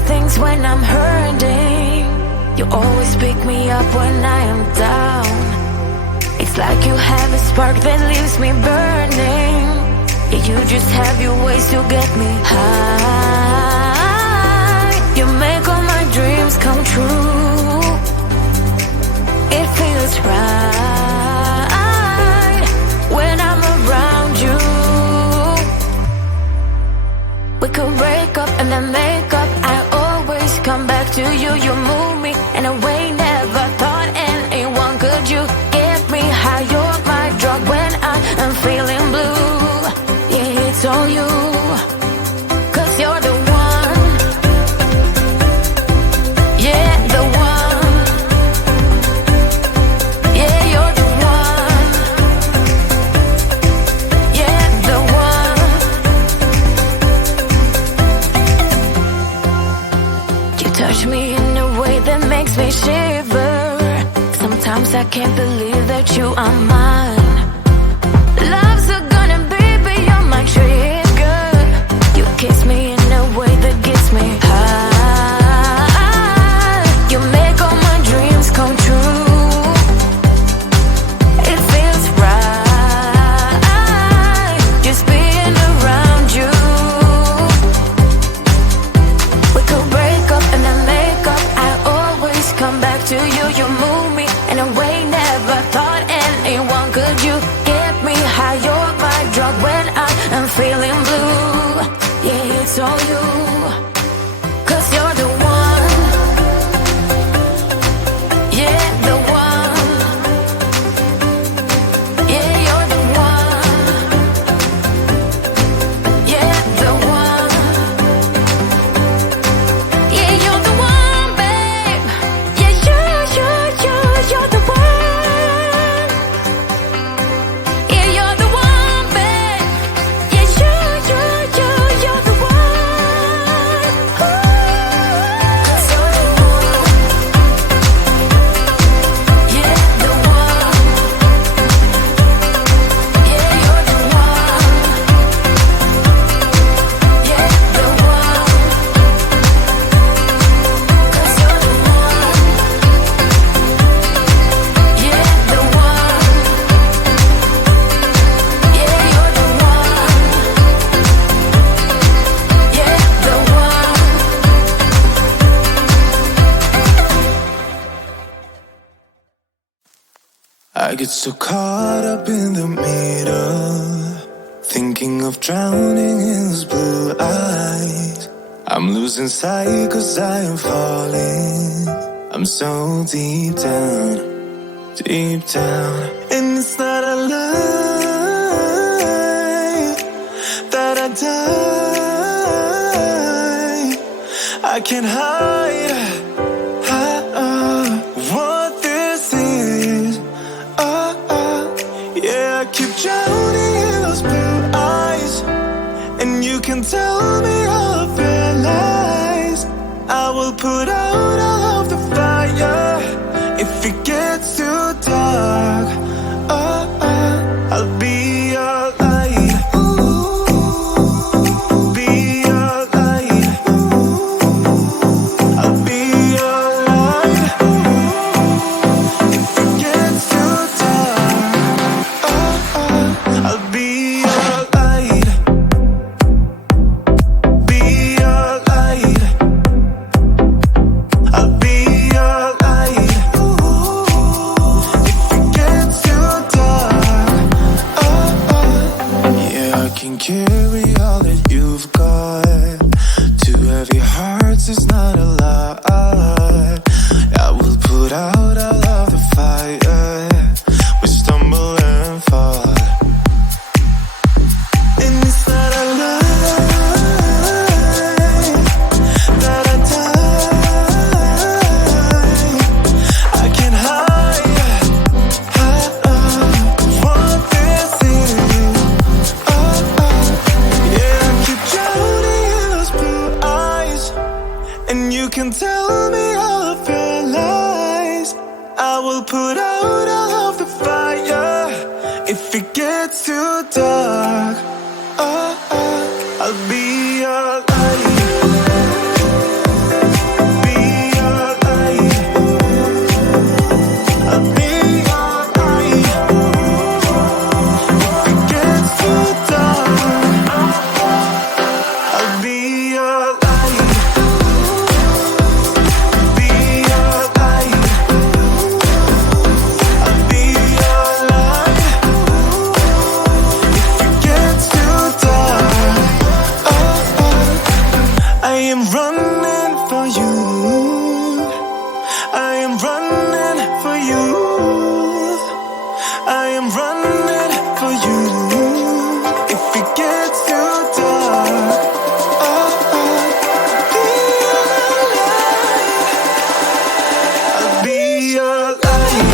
right things when I'm hurting. You always pick me up when I am down. It's like you have a spark that leaves me burning. Yeah, you just have your ways to get me high. You make all my dreams come true. It feels right when I'm around you. We could break up and then make up. I always come back to you. You move me in a way never thought anyone could. You get me high. You're my drug when I am feeling blue. Yeah, it's all you, 'cause you're the one. Yeah, the one. Yeah, you're the one. Yeah, the one. You touch me in a way that makes me shiver. Sometimes I can't believe that you are mine. Love's a gun and baby you're my trigger. You kiss me in a way that gets me high. You make all my dreams come true. It feels right just being around you. We could break up and then make up. I always come back to you. You move me in a way never thought anyone could. You get me high. You're my drug when I am feeling blue. Yeah, it's all you, 'cause you're the one. Yeah, the one. Yeah, you're the one. Yeah, the one. Yeah, you're the one, babe. Yeah, you're the one. Yeah, you're the one, babe. Yeah, you're the one. Ooh. 'Cause you're the one. Yeah, the one. Yeah, you're the one. Yeah, the one. 'Cause you're the one. Yeah, the one. Yeah, you're the one. Yeah, the one. I get so caught up in the middle, thinking of drowning in those blue eyes. I'm losing sight 'cause I am falling. I'm so deep down, and it's not a lie that I die. I can't hide what this is. Yeah, I keep drowning in those blue eyes, and you can tell me all of your lies. I will put out all of the fire if it gets too dark. I'll be your light. Be your light. I'll be your light. If it gets too dark, I'll be your light. Be your light. I'll be your light. If it gets too dark, yeah, I can carry all that you've got. Two heavy hearts is not a lot. I will put out all of the fire. We stumble and fall, and it's not a lie that I die. I can't hide what this is. Yeah, I keep drowning in those blue eyes, and you can tell me all of your lies. I will put out all of the fire if it gets too dark. I'll be your light. running for you. I am running for you. I am running for you. If it gets too dark, I'll be your light.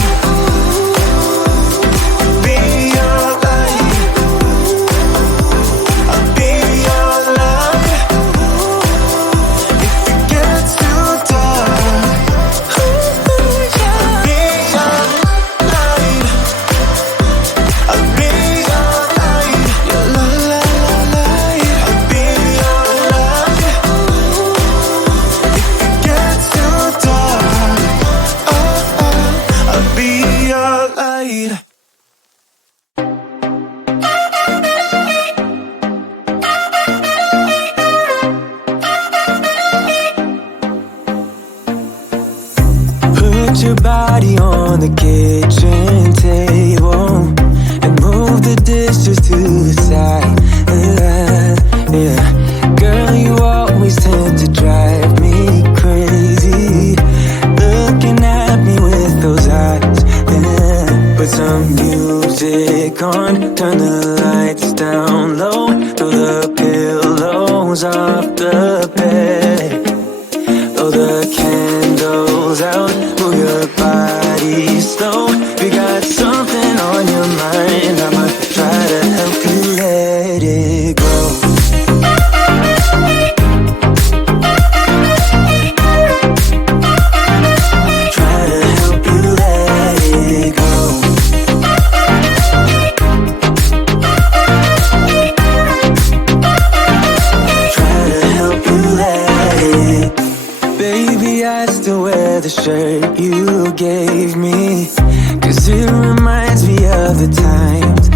I'll be your light. I'll be your light. If it gets too dark, I'll be your light. I'll be your light. Your light. I'll be your light. If it gets too dark, I'll be your light. Put your body on the kitchen table and move the dishes to the side. Yeah. Girl, you always tend to drive me crazy, looking at me with those eyes. Yeah. Put some music on, turn the lights down low, throw the pillows off the bed. Blow the candles out, move your body slow. We got something on your mind, I'ma try to help you let it go. Try to help you let it go. Try to help you let it. Baby, I still wear the shirt you gave me, 'cause it reminds me of the times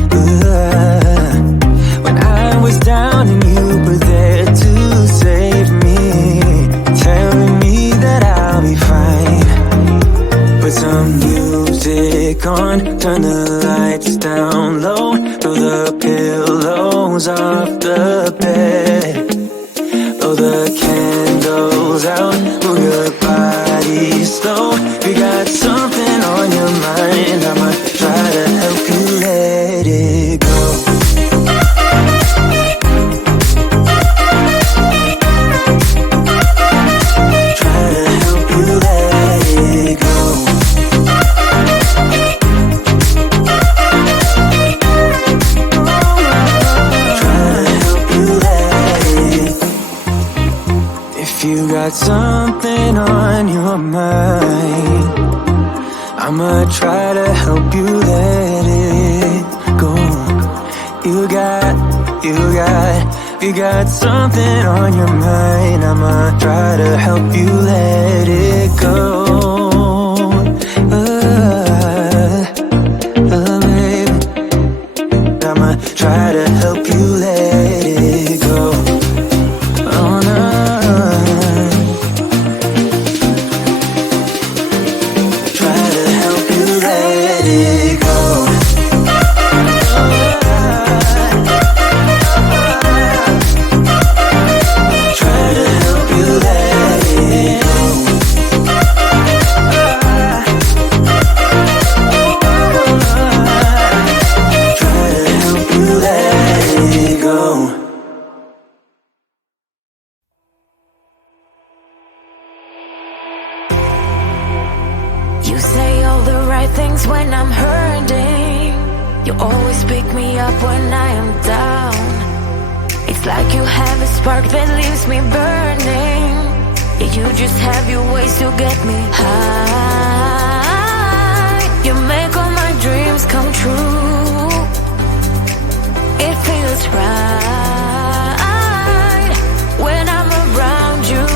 when I was down and you were there to save me, telling me that I'll be fine. Put some music on, turn the lights down low, throw the pillows off the bed. Blow the candles out, move your body slow. We got something on your mind, I'ma try to help you let it go. Try to help you let it go. Try to help you let it. If you got something on your mind, I'ma try to help you let it go. You got something on your mind, I'ma try to help you let it go. Baby, I'ma try to help you let it go. Oh no. Try to help you let it go. Try to help you let it go. Try to help you let it go. You say all the right things when I'm hurting. You always pick me up when I am down. It's like you have a spark that leaves me burning. Yeah, you just have your ways to get me high. You make all my dreams come true. It feels right when I'm around you.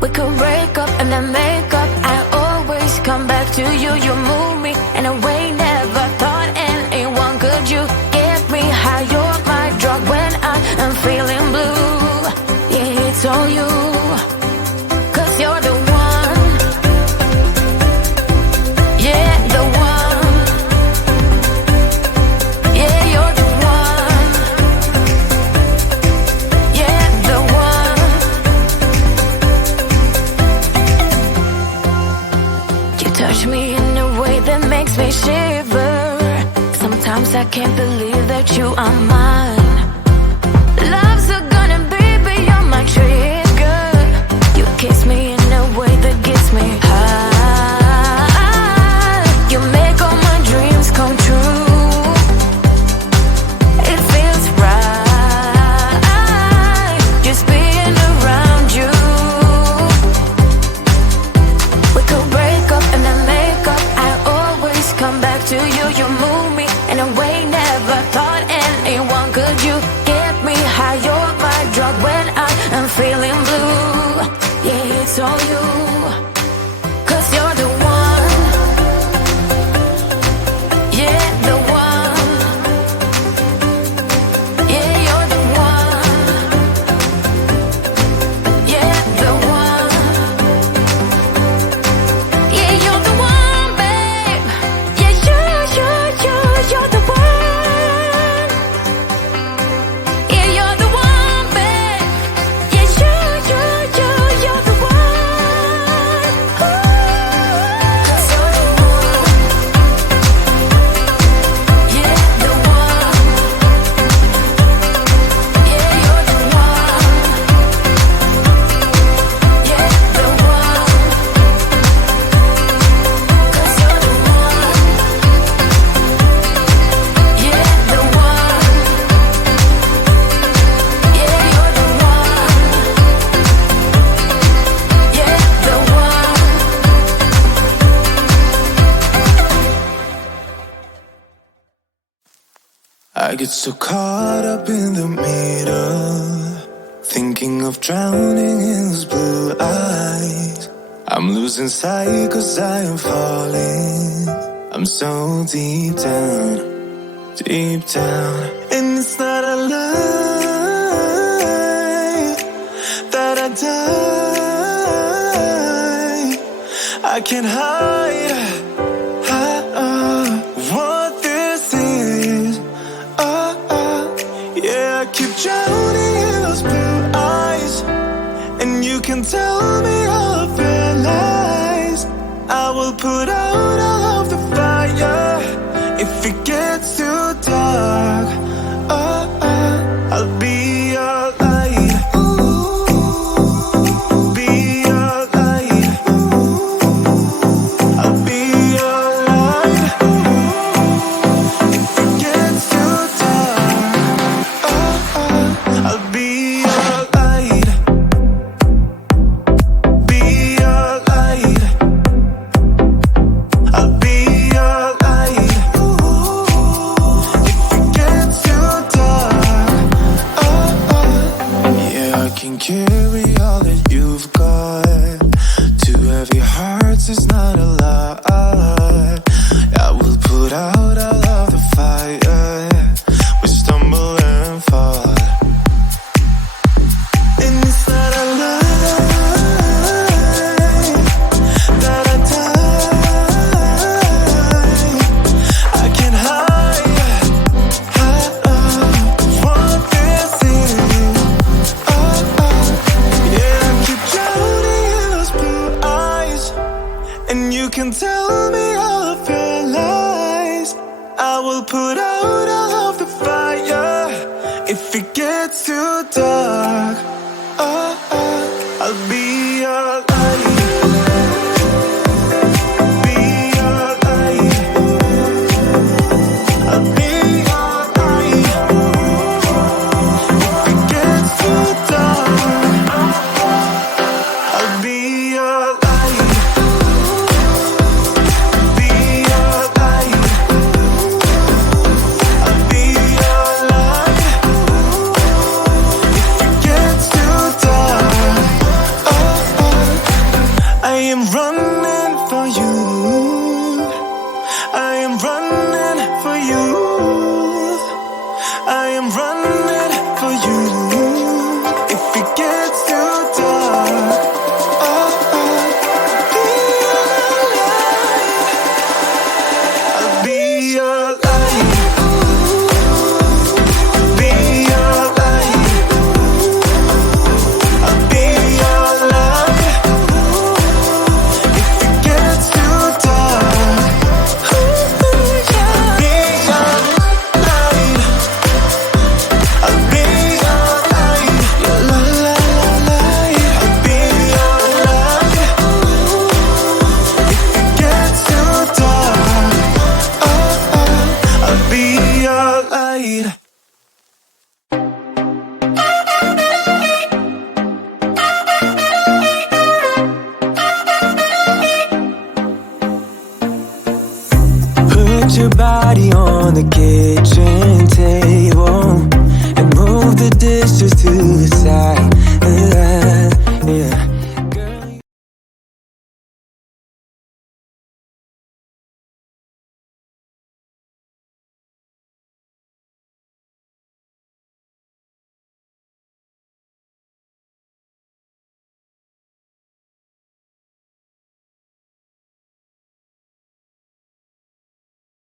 We could break up and then make up. I always come back to you. You move me in a way never thought anyone could. You get me high. You're my drug when I'm feeling blue. Yeah, it's all you. 'Cause you're the one. Yeah, the one. Yeah, you're the one. Yeah, the I can't believe that you are mine. Love's a gun and baby, you're my trigger. You kiss me in a way that gets me high. You make all my dreams come true. It feels right just being around you. We could break up and then make up. I always come back to you. You move me in a way never thought anyone could. You get me high, you're my drug when I am feeling blue. Yeah, it's all you, 'cause you're the one. Yeah, the one. Yeah, you're the one. Yeah, the one. Yeah, you're the one, babe. Yeah, you're the one. Yeah, you're the one, babe. Yeah, you're the one. Ooh. 'Cause you're the one. Yeah, the one. Yeah, you're the one. Yeah, the one. 'Cause you're the one. Yeah, the one. Yeah, you're the one. Yeah, the one. I get so caught up in the middle, thinking of drowning in those blue eyes. I'm losing sight 'cause I am falling. I'm so deep down, and it's not a lie that I die. I can't hide what this is. Yeah, I keep drowning in those blue eyes, and you can tell me all of your lies. I will put out all of the fire if it gets too dark. I'll be your light. Be your light. I'll be your light. If it gets too dark, I'll be your light. Be your light. I'll be your light. If it gets too dark, yeah, I can carry all that you've got. Two heavy hearts is not a lot. I will put out all of the fire. We stumble and fall, and it's not a lie that I die. I can't hide what this is. Yeah, I keep drowning in those blue eyes, and you can tell me all of your lies. I will put out all of the fire if it gets too dark. I'll be